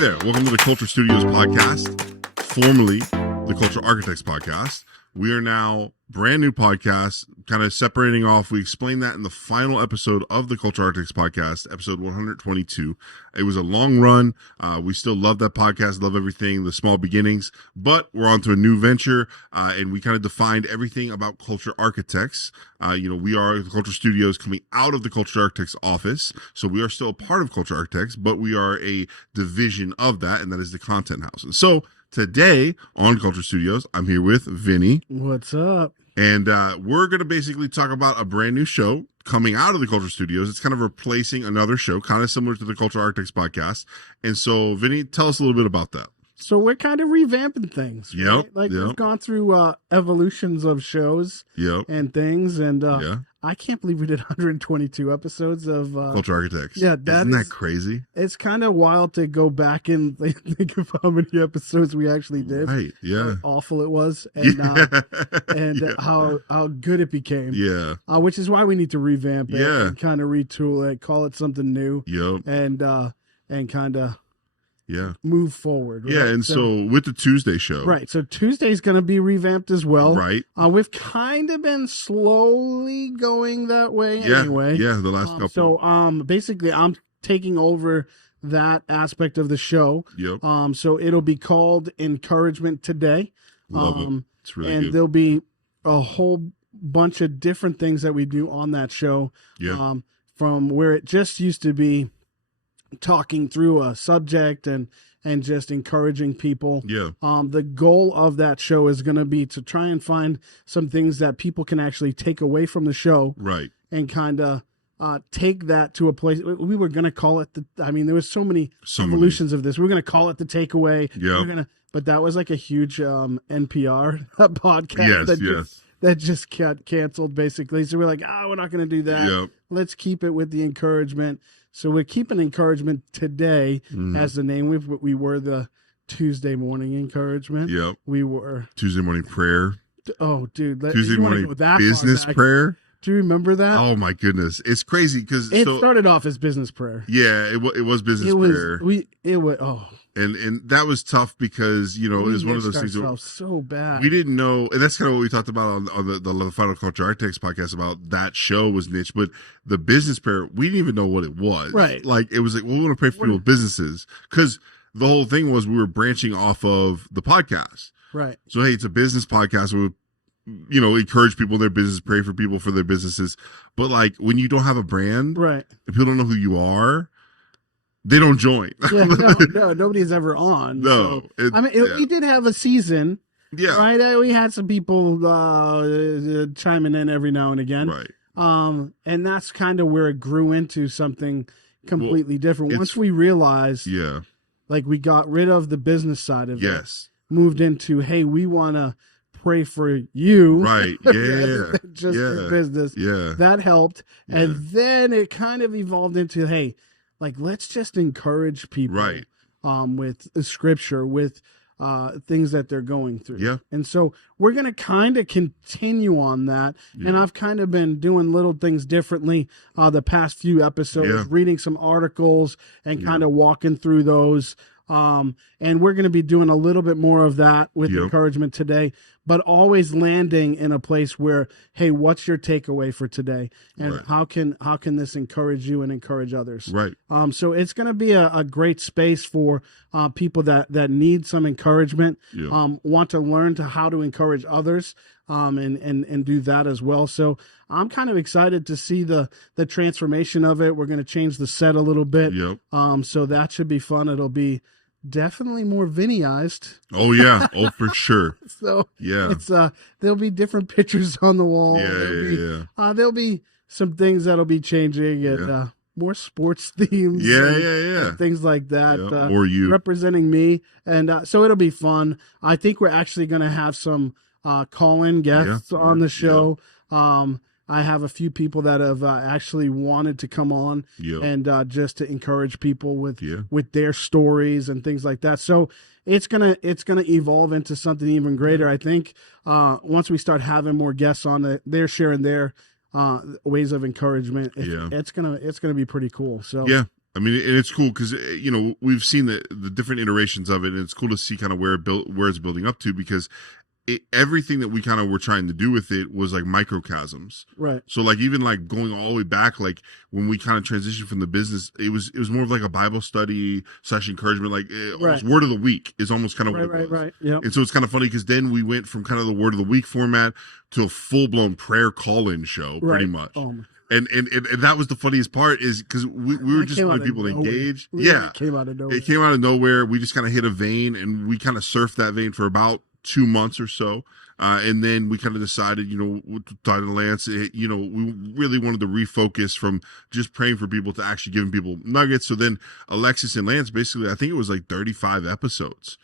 there. Welcome to the Culture Studios podcast, formerly the Culture Architects podcast. We are now brand new podcast, kind of separating off. We explained that in the final episode of the Culture Architects podcast, episode 122. It was a long run. We still love that podcast, love everything, the small beginnings, but we're on to a new venture, and we kind of defined everything about Culture Architects. We are the Culture Studios coming out of the Culture Architects office, so we are still a part of Culture Architects, but we are a division of that, and that is the Content House. And so today on Culture Studios, I'm here with Vinny. What's up? And we're going to basically talk about a brand new show coming out of the Culture Studios. It's kind of replacing another show, kind of similar to the Culture Architects podcast. And so, Vinny, tell us a little bit about that. So we're kind of revamping things. Yep. Right? We've gone through evolutions of shows and things. And I can't believe we did 122 episodes of Culture Architects. Yeah, isn't that crazy? It's kind of wild to go back and think of how many episodes we actually did. Right, yeah. How awful it was. And how good it became. Yeah. Which is why we need to revamp it Yeah. and kind of retool it, call it something new. Yep. And kind of move forward. Right? Yeah, and so with the Tuesday show. Right, so Tuesday's going to be revamped as well. Right. We've kind of been slowly going that way anyway. Yeah, the last couple. So basically I'm taking over that aspect of the show. Yep. So it'll be called Encouragement Today. Love it. It's really and good. There'll be a whole bunch of different things that we do on that show. Yeah. From where it just used to be talking through a subject and just encouraging people. Yeah. The goal of that show is going to be to try and find some things that people can actually take away from the show. Right. And kind of take that to a place. We were going to call it there was so many evolutions of this. We were going to call it the takeaway. Yeah. But that was like a huge NPR podcast that just got canceled basically. So we're like, we're not going to do that. Yep. Let's keep it with the encouragement. So we're keeping Encouragement Today as the name. We were the Tuesday morning encouragement. Yep. We were Tuesday morning prayer. Oh, dude. Tuesday morning business prayer. Do you remember that? Oh my goodness, it's crazy because it started off as business prayer. Yeah, it was business prayer. And that was tough because it was one of those things that so bad. We didn't know, and that's kind of what we talked about on the Final Culture Architects podcast about that show was niche, but the business prayer we didn't even know what it was. Right, like it was like we want to pray for people's businesses because the whole thing was we were branching off of the podcast. Right. So hey, it's a business podcast. We encourage people in their business, pray for people for their businesses. But like when you don't have a brand, right, and people don't know who you are, they don't join. Yeah, no, nobody's ever on. No. So, we did have a season. Yeah. Right. We had some people chiming in every now and again. Right. And that's kind of where it grew into something completely different. Once we realized, like we got rid of the business side of it, moved into, hey, we want to pray for you. Right. Yeah. Just your business. Yeah. That helped. Yeah. And then it kind of evolved into, hey, like, let's just encourage people. Right. With scripture, with things that they're going through. Yeah. And so we're going to kind of continue on that. Yeah. And I've kind of been doing little things differently the past few episodes, reading some articles and kind of walking through those. And we're going to be doing a little bit more of that with Encouragement Today, but always landing in a place where, hey, what's your takeaway for today? And how can this encourage you and encourage others? Right. So it's going to be a great space for people that need some encouragement, want to learn how to encourage others, and do that as well. So I'm kind of excited to see the transformation of it. We're going to change the set a little bit. So that should be fun. It'll be definitely more Vinnyized. Oh yeah. Oh, for sure. So it's there'll be different pictures on the wall. There'll be some things that'll be changing and more sports themes. And things like that. Or you representing me. And so it'll be fun. I think we're actually going to have some call-in guests on the show. I have a few people that have actually wanted to come on and just to encourage people with their stories and things like that. So it's gonna evolve into something even greater. I think once we start having more guests on, they're sharing their ways of encouragement. It's gonna be pretty cool. So I mean, and it's cool because we've seen the different iterations of it, and it's cool to see kind of where it's building up to, because everything that we kind of were trying to do with it was like microcosms. Right. So like even like going all the way back, like when we kind of transitioned from the business, it was more of like a Bible study / encouragement, like almost word of the week is almost kind of what it was. Right. Yeah. And so it's kind of funny because then we went from kind of the word of the week format to a full blown prayer call-in show, pretty much. And that was the funniest part, is because we were just wanting people to engage. It came out of nowhere. It came out of nowhere. We just kind of hit a vein, and we kind of surfed that vein for about 2 months or so. And then we kind of decided, Todd and Lance, we really wanted to refocus from just praying for people to actually giving people nuggets. So then Alexis and Lance, basically, I think it was like 35 episodes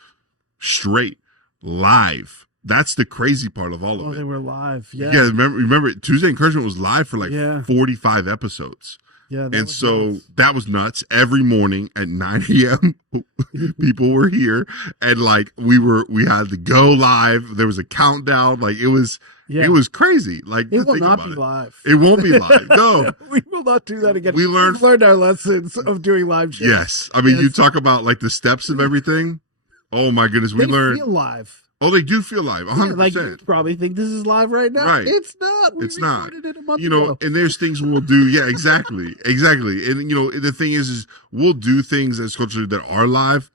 straight live. That's the crazy part of all of it. Oh, they were live. Yeah. Yeah. Remember Tuesday Encouragement was live for like 45 episodes. Yeah. And so that was nuts. Every morning at 9 a.m. people were here, and like we had to go live. There was a countdown. Like it was crazy. Like it will not be live. It won't be live. No. We will not do that again. We've learned our lessons of doing live shows. Yes. I mean, you talk about like the steps of everything. Oh my goodness. We learned. They feel live. Oh, they do feel live, 100%. Like you probably think this is live right now. Right. It's not. It's not. It a month ago. And there's things we'll do. Yeah, exactly. Exactly. And, the thing is we'll do things as culturally that are live,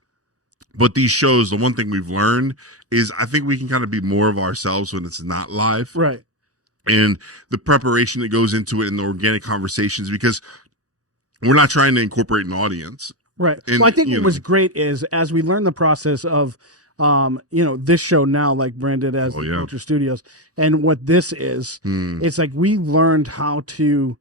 but these shows, the one thing we've learned is I think we can kind of be more of ourselves when it's not live. Right. And the preparation that goes into it and the organic conversations, because we're not trying to incorporate an audience. Right. And, well, I think what was great is as we learn the process of this show now, like branded as Culture Studios, and what this is, it's like we learned how to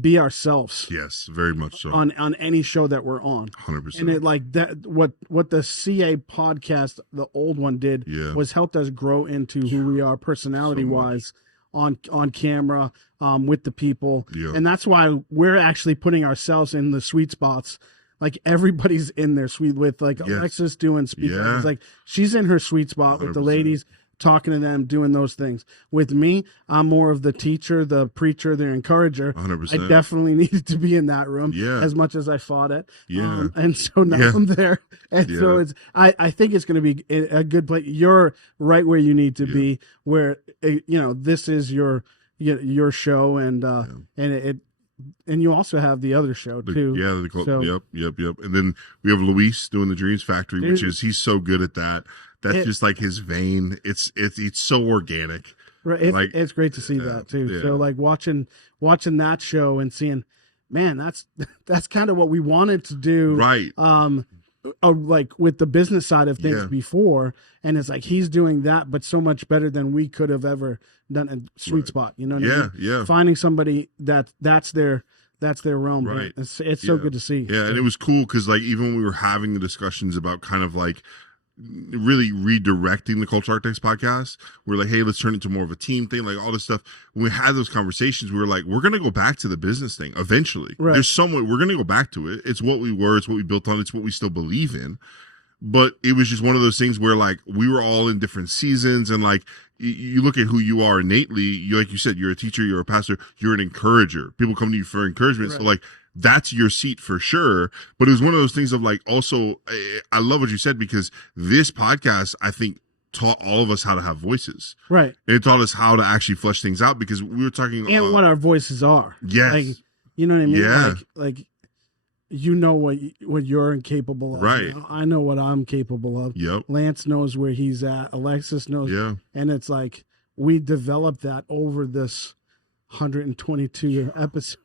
be ourselves. Yes, very much so. On any show that we're on. 100%. And it like that what the CA podcast, the old one did was helped us grow into who we are personality wise on camera, with the people. Yeah. And that's why we're actually putting ourselves in the sweet spots. Like everybody's in their sweet with like Alexis doing speaking. It's like she's in her sweet spot 100%. With the ladies, talking to them, doing those things. With me, I'm more of the teacher, the preacher, the encourager. 100%. I definitely needed to be in that room as much as I fought it. And so now I'm there. And so it's I think it's going to be a good place. You're right where you need to be, where this is your show, and and you also have the other show too. Yep. And then we have Luis doing the Dreams Factory, which is he's so good at that. That's just like his vein. It's so organic. Right. It's great to see that too. Yeah. So like watching that show and seeing, man, that's kind of what we wanted to do. Right. Like with the business side of things before, and it's like he's doing that, but so much better than we could have ever done a sweet spot. You know what I mean? Yeah. Finding somebody that's their realm. Right. It's so good to see. Yeah, and it was cool because like even when we were having the discussions about kind of like really redirecting the Culture Architects podcast, we're like, hey, let's turn it to more of a team thing, like all this stuff. When we had those conversations, we were like, we're going to go back to the business thing eventually. Right. There's some way we're going to go back to it. It's what we were, it's what we built on, it's what we still believe in. But it was just one of those things where like we were all in different seasons, and like you look at who you are innately, like you said, you're a teacher, you're a pastor, you're an encourager. People come to you for encouragement. Right. So like that's your seat for sure. But it was one of those things of like, also, I love what you said, because this podcast, I think, taught all of us how to have voices. Right. And it taught us how to actually flesh things out, because we were talking. And what our voices are. Yes. Like, you know what I mean? Yeah. Like you know what you're incapable of. Right. I know what I'm capable of. Yep. Lance knows where he's at. Alexis knows. Yeah. And it's like we developed that over this 122 episodes.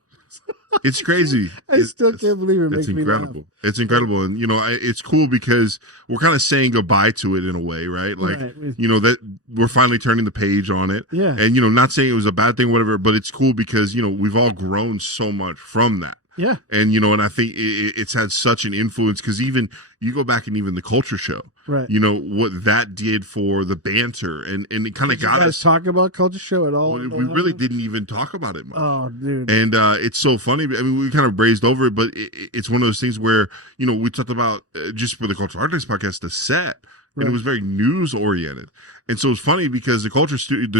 It's crazy. I still can't believe it. It's incredible. It's incredible. And, it's cool because we're kind of saying goodbye to it in a way, right? Like, that we're finally turning the page on it. Yeah. And, not saying it was a bad thing, whatever, but it's cool because, we've all grown so much from that. Yeah. And, and I think it's had such an influence, because even you go back and even the culture show, right? What that did for the banter, and it kind of got us. Talk about culture show at all? We really didn't even talk about it much. Oh, dude. And it's so funny. I mean, we kind of brazed over it, but it's one of those things where, we talked about just for the Cultural Architects podcast, the set. And it was very news oriented. And so it's funny because the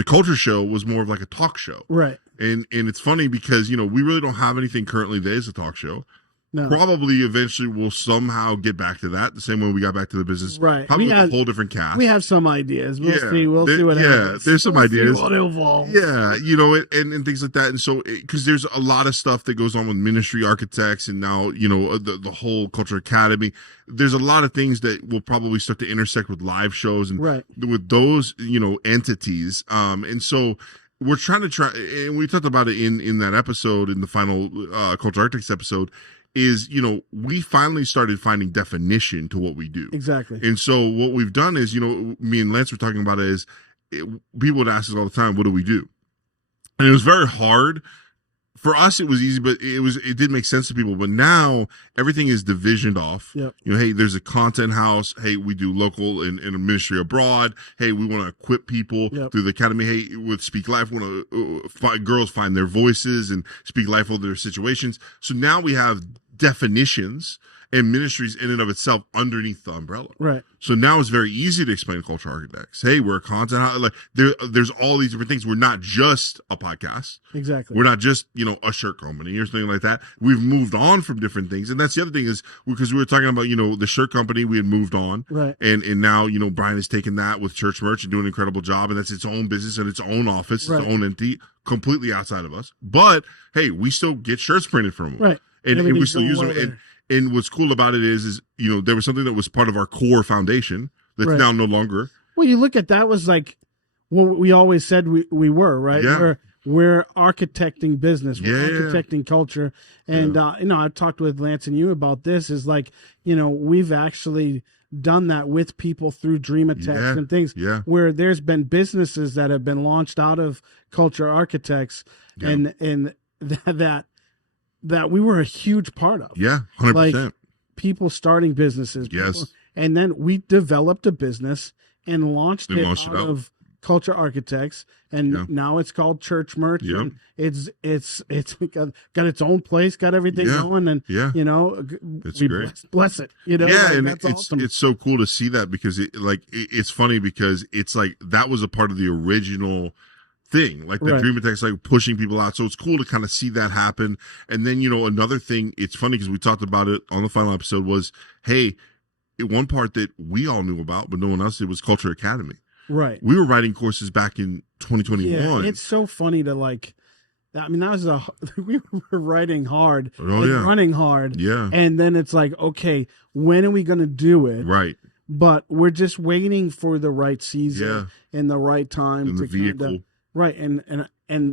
culture show was more of like a talk show. Right. And it's funny because, we really don't have anything currently that is a talk show. No. Probably eventually we'll somehow get back to that the same way we got back to the business. Right. Probably with a whole different cast. We have some ideas. We'll see. We'll see what happens. happens. There's some ideas. See what evolves. Yeah, and things like that. And so, because there's a lot of stuff that goes on with ministry architects and now, the whole Culture Academy. There's a lot of things that will probably start to intersect with live shows and with those, entities. And so, we're trying to and we talked about it in that episode, in the final Culture Architects episode, is, we finally started finding definition to what we do. Exactly. And so what we've done is, me and Lance were talking about it, is people would ask us all the time, what do we do? And it was very hard. For us, it was easy, but it did make sense to people. But now everything is divisioned off. Yep. Hey, there's a content house. Hey, we do local and a ministry abroad. Hey, we want to equip people through the academy. Hey, with Speak Life, we want to girls find their voices and speak life over their situations. So now we have definitions and ministries in and of itself underneath the umbrella. Right. So now it's very easy to explain to culture architects. Hey, we're a content house. Like there's all these different things. We're not just a podcast. Exactly. We're not just, a shirt company or something like that. We've moved on from different things. And that's the other thing is because we were talking about, the shirt company, we had moved on. Right. And now, Brian has taken that with church merch and doing an incredible job. And that's its own business and its own office, its own entity, completely outside of us. But hey, we still get shirts printed from them. Right. And we still use them. And what's cool about it is there was something that was part of our core foundation that's now no longer. Well, you look at that was like what we always said we were, right? Yeah. We're architecting business. We're architecting culture. And, I've talked with Lance and you about this is like, we've actually done that with people through Dream Attacks and things where there's been businesses that have been launched out of Culture Architects and that we were a huge part of. Yeah, 100%. Like people starting businesses. And then we developed a business and launched it out of Culture Architects. And now it's called Church Merch. And it's got its own place, got everything going. And, it's great. Bless it. And that's it's awesome. It's so cool to see that because it's funny because it's like that was a part of the original thing, like the Dream Attacks, like pushing people out. So it's cool to kind of see that happen. And then, another thing, it's funny because we talked about it on the final episode was, hey, one part that we all knew about, but no one else did was Culture Academy. Right. We were writing courses back in 2021. Yeah, it's so funny to we were writing hard and running hard. Yeah. And then it's like, okay, when are we going to do it? Right. But we're just waiting for the right season and the right time and to the vehicle. Right, and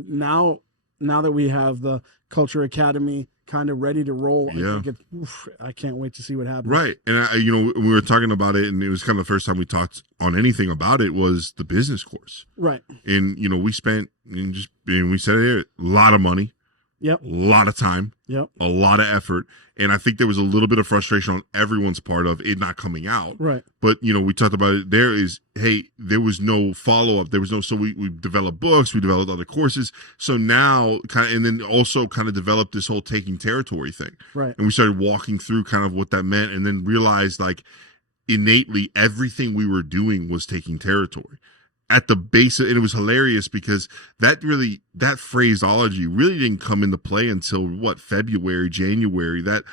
now that we have the Culture Academy kind of ready to roll, I can't wait to see what happens. Right, and we were talking about it, and it was kind of the first time we talked on anything about it was the business course. Right, and we spent and we said it here, a lot of money. Yep. A lot of time. Yep. A lot of effort. And I think there was a little bit of frustration on everyone's part of it not coming out. Right. But, we talked about it. There was no follow-up. So we developed books. We developed other courses. So now, and then also kind of developed this whole taking territory thing. Right. And we started walking through kind of what that meant and then realized innately everything we were doing was taking territory. At the base, and it was hilarious because that phraseology really didn't come into play until February, January. That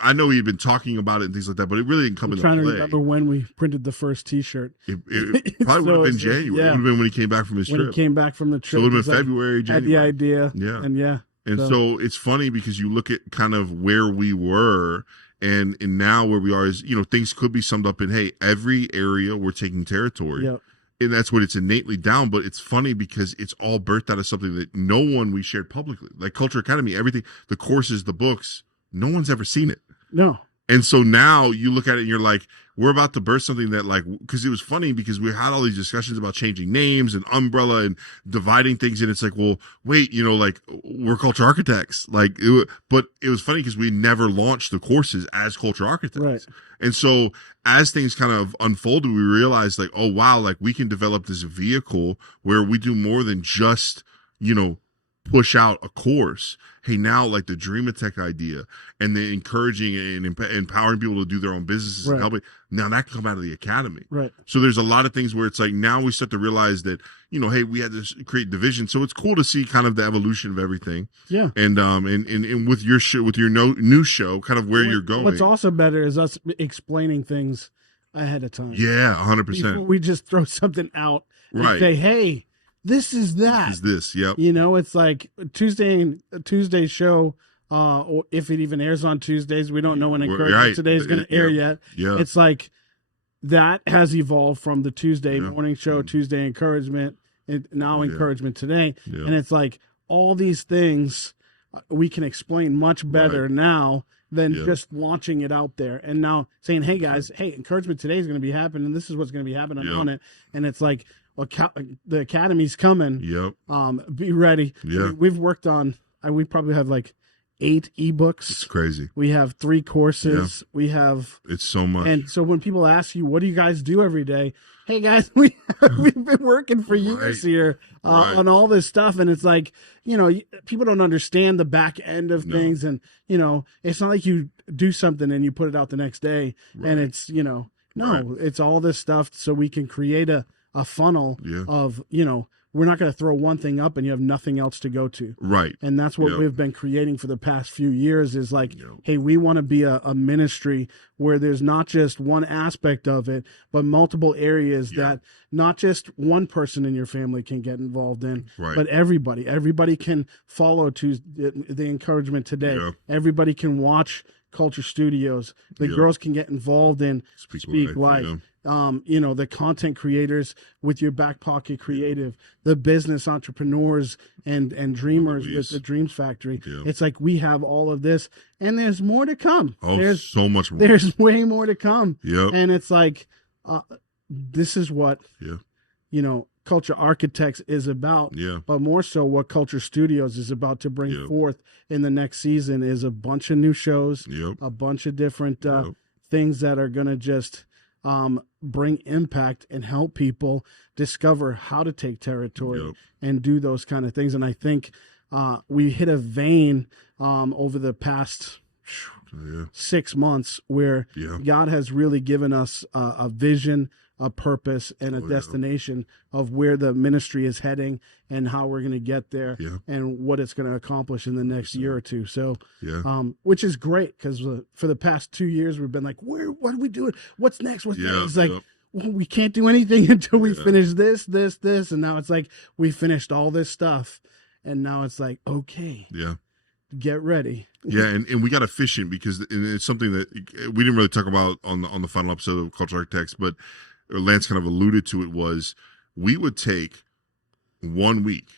I know he'd been talking about it and things like that, but it really didn't come into play. I'm trying to remember when we printed the first T-shirt. It probably would have been January. It would have been when he came back from his trip. When he came back from the trip, so it would have been February, January. Had the idea, and so it's funny because you look at kind of where we were. And now where we are is, things could be summed up in, hey, every area we're taking territory. Yep. And that's what it's innately down, but it's funny because it's all birthed out of something that no one we shared publicly. Like Culture Academy, everything, the courses, the books, no one's ever seen it. No. And so now you look at it and you're like, we're about to birth something that because it was funny because we had all these discussions about changing names and umbrella and dividing things. And it's like, well, wait, we're culture architects. But it was funny because we never launched the courses as culture architects. Right. And so as things kind of unfolded, we realized oh, wow, we can develop this vehicle where we do more than just, push out a course. Hey, now like the Dream of Tech idea, and then encouraging and empowering people to do their own businesses and helping. Now that can come out of the academy. Right. So there's a lot of things where it's like now we start to realize that, hey, we had to create division. So it's cool to see kind of the evolution of everything. Yeah. And with your show, with your new show, kind of where you're going. What's also better is us explaining things ahead of time. Yeah, 100%. Before we just throw something out and right. say, hey, this is that. This is this, yep. It's like Tuesday's show, or if it even airs on Tuesdays, we don't know when Encouragement Today is going to air yet. Yeah. It's like that has evolved from the Tuesday morning show, Tuesday Encouragement, and now Encouragement Today. Yeah. And it's like all these things we can explain much better now than just launching it out there. And now saying, hey, guys, Encouragement Today is going to be happening, and this is what's going to be happening on it. And it's like, the academy's coming. Yep. Be ready. Yeah. We've worked on. We probably have like 8 ebooks. It's crazy. We have 3 courses. Yeah. We have. It's so much. And so when people ask you, "What do you guys do every day?" Hey guys, we've been working for years here on all this stuff, and it's like people don't understand the back end of things, and it's not like you do something and you put it out the next day, and it's it's all this stuff so we can create a funnel of, we're not going to throw one thing up and you have nothing else to go to. Right. And that's what we've been creating for the past few years is like, hey, we want to be a ministry where there's not just one aspect of it, but multiple areas that not just one person in your family can get involved in, but everybody. Everybody can follow to the Encouragement Today. Yeah. Everybody can watch Culture Studios. The girls can get involved in Speak Life. The content creators with your Back Pocket Creative, the business entrepreneurs and dreamers with the Dreams Factory. Yeah. It's like we have all of this, and there's more to come. Oh, there's so much more. There's way more to come. Yeah. And it's like, this is what, Culture Architects is about. Yeah. But more so what Culture Studios is about to bring forth in the next season is a bunch of new shows, a bunch of different things that are going to just bring impact and help people discover how to take territory and do those kind of things. And I think we hit a vein over the past 6 months where God has really given us a vision, a purpose, and a destination of where the ministry is heading and how we're going to get there and what it's going to accomplish in the next year or two. So, which is great because for the past 2 years, we've been like, what are we doing? What's next? What's next? It's like, well, we can't do anything until we finish this. And now it's like, we finished all this stuff. And now it's like, okay. Yeah. Get ready. And we got efficient because it's something that we didn't really talk about on the final episode of Culture Architects, but Lance kind of alluded to it was we would take 1 week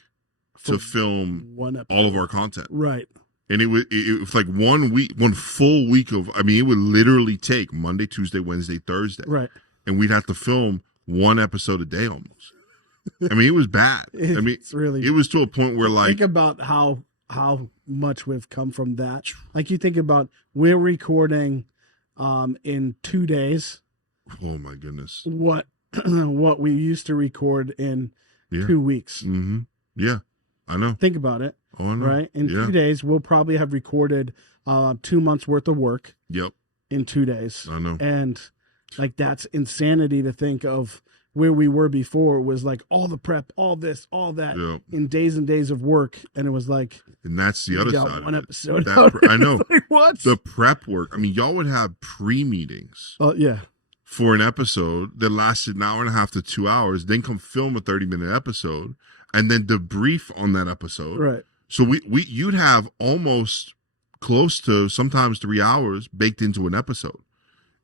to film all of our content. Right. And it was like 1 week, 1 full week of, it would literally take Monday, Tuesday, Wednesday, Thursday. Right. And we'd have to film 1 episode a day almost. It was bad. It's really, it was to a point where like. Think about how much we've come from that. Like you think about, we're recording in 2 days. Oh my goodness. What we used to record in 2 weeks. Mm-hmm. Yeah, I know. Think about it. Oh, I know. Right? In 2 days, we'll probably have recorded 2 months worth of work. Yep. In 2 days. I know. And like that's insanity to think of where we were before. It was like all the prep, all this, all that in days and days of work. And it was like, and that's the other side. One episode. I know. Like, what? The prep work. Y'all would have pre-meetings. Oh, yeah. For an episode that lasted an hour and a half to 2 hours, then come film a 30-minute episode and then debrief on that episode. Right. So you'd have almost close to sometimes 3 hours baked into an episode.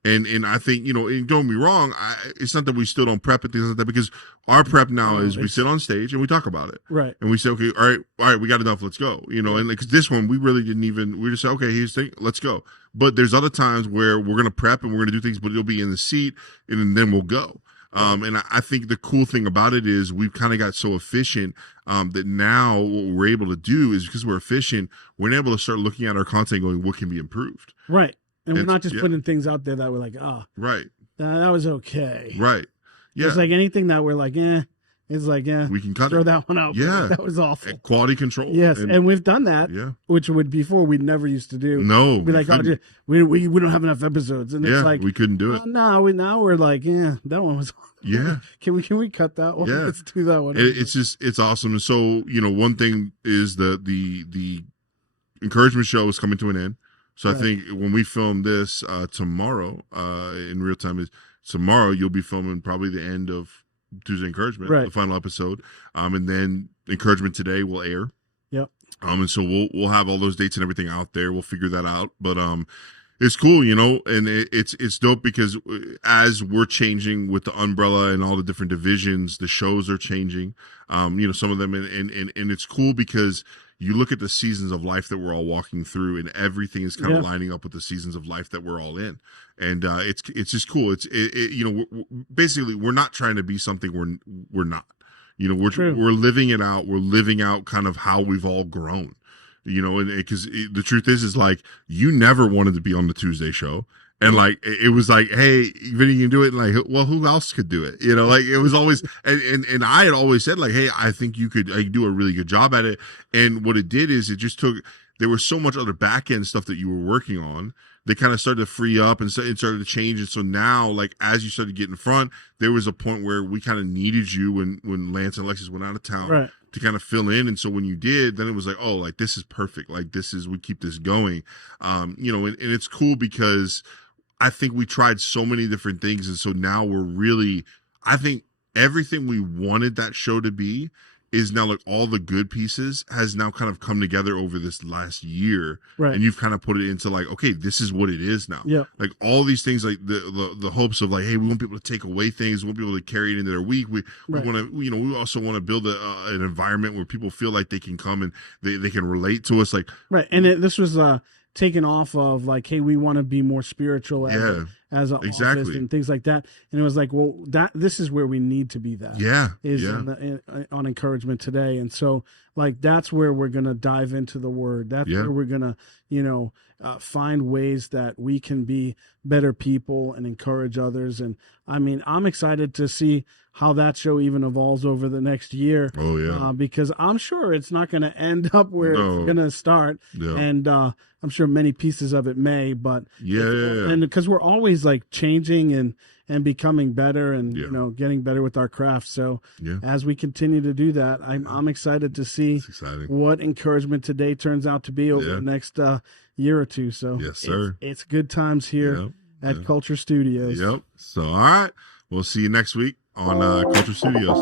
And I think, don't get me wrong, it's not that we still don't prep and things like that, because our prep now is we sit on stage and we talk about it. Right. And we say, okay, all right, we got enough, let's go. And because this one, we really didn't even, we just said, okay, here's the thing, let's go. But there's other times where we're going to prep and we're going to do things, but it'll be in the seat and then we'll go. And I think the cool thing about it is we've kind of got so efficient that now what we're able to do is, because we're efficient, we're able to start looking at our content going, what can be improved? Right. And we're not just putting things out there that we're like, right. That was okay. Right. Yeah. It's like anything that we're like, It's like, yeah, we can cut throw it. that one out. Yeah. That was awful. Quality control. Yes, and we've done that, yeah. which would before we never used to do. No. Be like, oh, we don't have enough episodes. And it's like, we couldn't do it. No, now we're like, yeah, that one was. Yeah. Can we cut that one? Yeah. Let's do that one. It's awesome. And so, one thing is the encouragement show is coming to an end. So I think when we film this tomorrow, in real time is tomorrow, you'll be filming probably the end of Tuesday Encouragement, the final episode. And then Encouragement Today will air. Yep. And so we'll have all those dates and everything out there. We'll figure that out. But it's cool, and it's dope because as we're changing with the umbrella and all the different divisions, the shows are changing. Some of them, and it's cool because you look at the seasons of life that we're all walking through, and everything is kind of lining up with the seasons of life that we're all in, and it's just cool. Basically we're not trying to be something we're not. We're living it out. We're living out kind of how we've all grown. And because the truth is like you never wanted to be on the Tuesday show. And like it was like, hey, Vinny, you can do it. And like, well, who else could do it? Like it was always, and I had always said like, hey, I think you could do a really good job at it. And what it did is it just took. There was so much other back end stuff that you were working on. They kind of started to free up and it started to change. And so now, like as you started to get in front, there was a point where we kind of needed you when Lance and Alexis went out of town to kind of fill in. And so when you did, then it was like, oh, like this is perfect. Like we keep this going. And it's cool because I think we tried so many different things. And so now I think everything we wanted that show to be is now like all the good pieces has now kind of come together over this last year. Right. And you've kind of put it into like, okay, this is what it is now. Yeah. Like all these things, like the hopes of like, hey, we want people to take away things. We want people to carry it into their week. We want to, we also want to build an environment where people feel like they can come and they can relate to us. Like, right. And this was, taken off of like, hey, we want to be more spiritual as an office and things like that. And it was like, well, this is where we need to be. On Encouragement Today. And so like that's where we're gonna dive into the Word. That's where we're gonna find ways that we can be better people and encourage others. And I mean, I'm excited to see how that show even evolves over the next year. Oh yeah, because I'm sure it's not going to end up where it's going to start. Yeah. And I'm sure many pieces of it may, but and because we're always like changing and becoming better and getting better with our craft. So as we continue to do that, I'm excited to see what Encouragement Today turns out to be over the next year or two. So yes, sir. It's good times here at Culture Studios. Yep. So all right, we'll see you next week on Culture Studios.